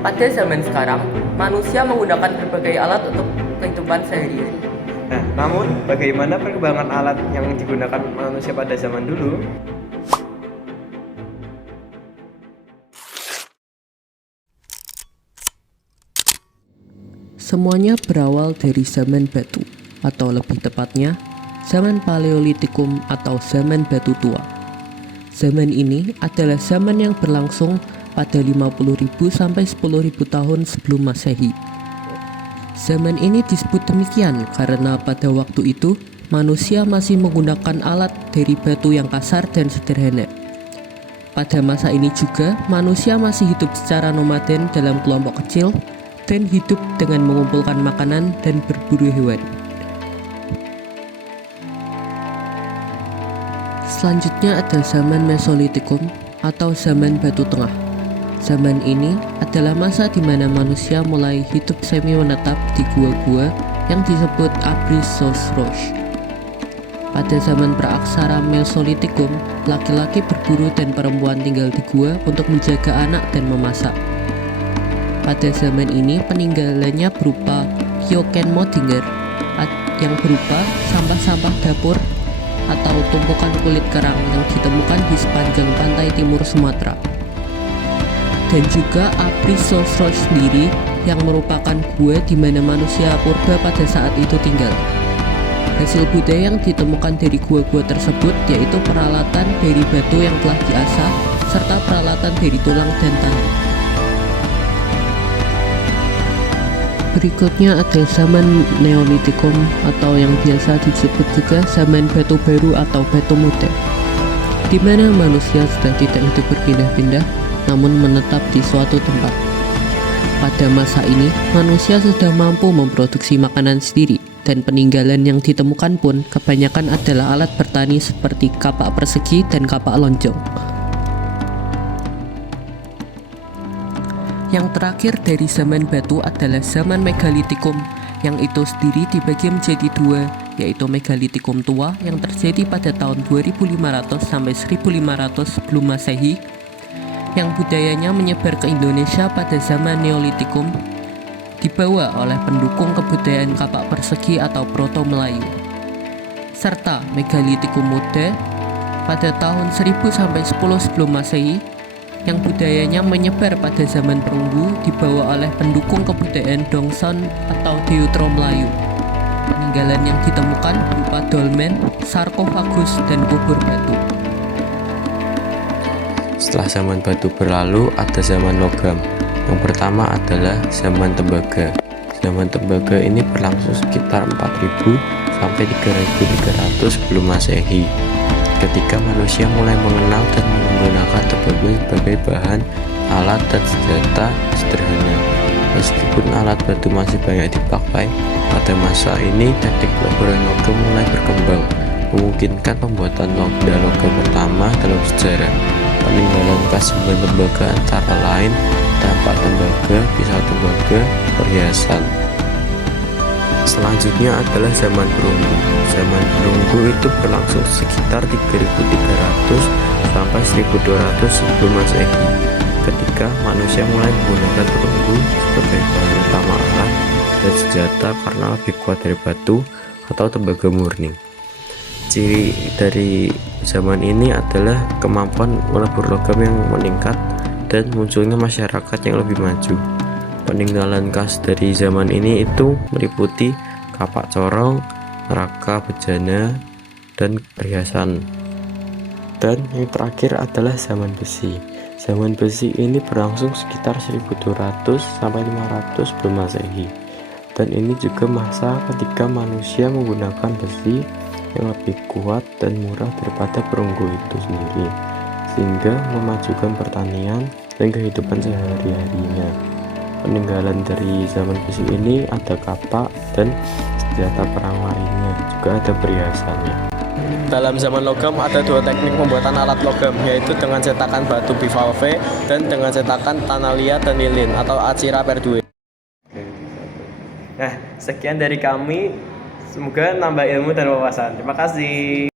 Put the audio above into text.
Pada zaman sekarang, manusia menggunakan berbagai alat untuk kehidupan sehari-hari. Nah, namun bagaimana perkembangan alat yang digunakan manusia pada zaman dulu? Semuanya berawal dari zaman batu, atau lebih tepatnya, zaman Paleolitikum atau zaman batu tua. Zaman ini adalah zaman yang berlangsung pada 50.000 sampai 10.000 tahun sebelum Masehi. Zaman ini disebut demikian karena pada waktu itu manusia masih menggunakan alat dari batu yang kasar dan sederhana. Pada masa ini juga manusia masih hidup secara nomaden dalam kelompok kecil dan hidup dengan mengumpulkan makanan dan berburu hewan. Selanjutnya ada zaman Mesolitikum atau zaman batu tengah. Zaman ini adalah masa di mana manusia mulai hidup semi menetap di gua-gua yang disebut Abruzos Roche. Pada zaman praaksara Mesolitikum, laki-laki berburu dan perempuan tinggal di gua untuk menjaga anak dan memasak. Pada zaman ini peninggalannya berupa Kyokenmodinger yang berupa sampah-sampah dapur atau tumpukan kulit kerang yang ditemukan di sepanjang pantai timur Sumatera. Dan juga Abruzos Roche sendiri yang merupakan gua di mana manusia purba pada saat itu tinggal. Hasil budaya yang ditemukan dari gua-gua tersebut yaitu peralatan dari batu yang telah diasah serta peralatan dari tulang dan tangan. Berikutnya ada zaman Neolitikum atau yang biasa disebut juga zaman batu baru atau batu muda, di mana manusia sudah tidak hidup berpindah-pindah namun menetap di suatu tempat. Pada masa ini, manusia sudah mampu memproduksi makanan sendiri dan peninggalan yang ditemukan pun kebanyakan adalah alat bertani seperti kapak persegi dan kapak lonjong. Yang terakhir dari zaman batu adalah zaman Megalitikum, yang itu sendiri dibagi menjadi dua, yaitu Megalitikum tua yang terjadi pada tahun 2500 sampai 1500 sebelum Masehi, yang budayanya menyebar ke Indonesia pada zaman Neolitikum, dibawa oleh pendukung kebudayaan kapak persegi atau Proto Melayu, serta Megalitikum muda pada tahun 1000 sampai 10 sebelum Masehi, yang budayanya menyebar pada zaman perunggu dibawa oleh pendukung kebudayaan Dongson atau Deutero Melayu. Peninggalan yang ditemukan berupa dolmen, sarkofagus, dan kubur batu. Setelah zaman batu berlalu, ada zaman logam. Yang pertama adalah zaman tembaga. Zaman tembaga ini berlangsung sekitar 4000 sampai 3300 sebelum Masehi, ketika manusia mulai mengenal dan menggunakan tembaga sebagai bahan alat dan senjata sederhana. Meskipun alat batu masih banyak dipakai, pada masa ini teknik peleburan logam mulai berkembang, memungkinkan pembuatan logam pertama dalam sejarah. Peninggalan khas zaman tembaga antara lain tapak tembaga, pisau tembaga, perhiasan. Selanjutnya adalah zaman perunggu. Zaman perunggu itu berlangsung sekitar 3300 sampai 1200 sebelum Masehi, ketika manusia mulai menggunakan perunggu sebagai bahan utama alat dan senjata karena lebih kuat dari batu atau tembaga murni. Ciri dari zaman ini adalah kemampuan melebur logam yang meningkat dan munculnya masyarakat yang lebih maju. Peninggalan khas dari zaman ini itu meliputi kapak corong, neraka bejana, dan perhiasan. Dan yang terakhir adalah zaman besi. Zaman besi ini berlangsung sekitar 1200 sampai 500 sebelum Masehi. Dan ini juga masa ketika manusia menggunakan besi yang lebih kuat dan murah daripada perunggu itu sendiri, sehingga memajukan pertanian dan kehidupan sehari-harinya. Peninggalan dari zaman besi ini ada kapak dan senjata perang lainnya, juga ada perhiasannya. Dalam zaman logam ada dua teknik pembuatan alat logam, yaitu dengan cetakan batu bivalve dan dengan cetakan tanalia dan lilin atau acira perdue. Nah, sekian dari kami. Semoga nambah ilmu dan wawasan. Terima kasih.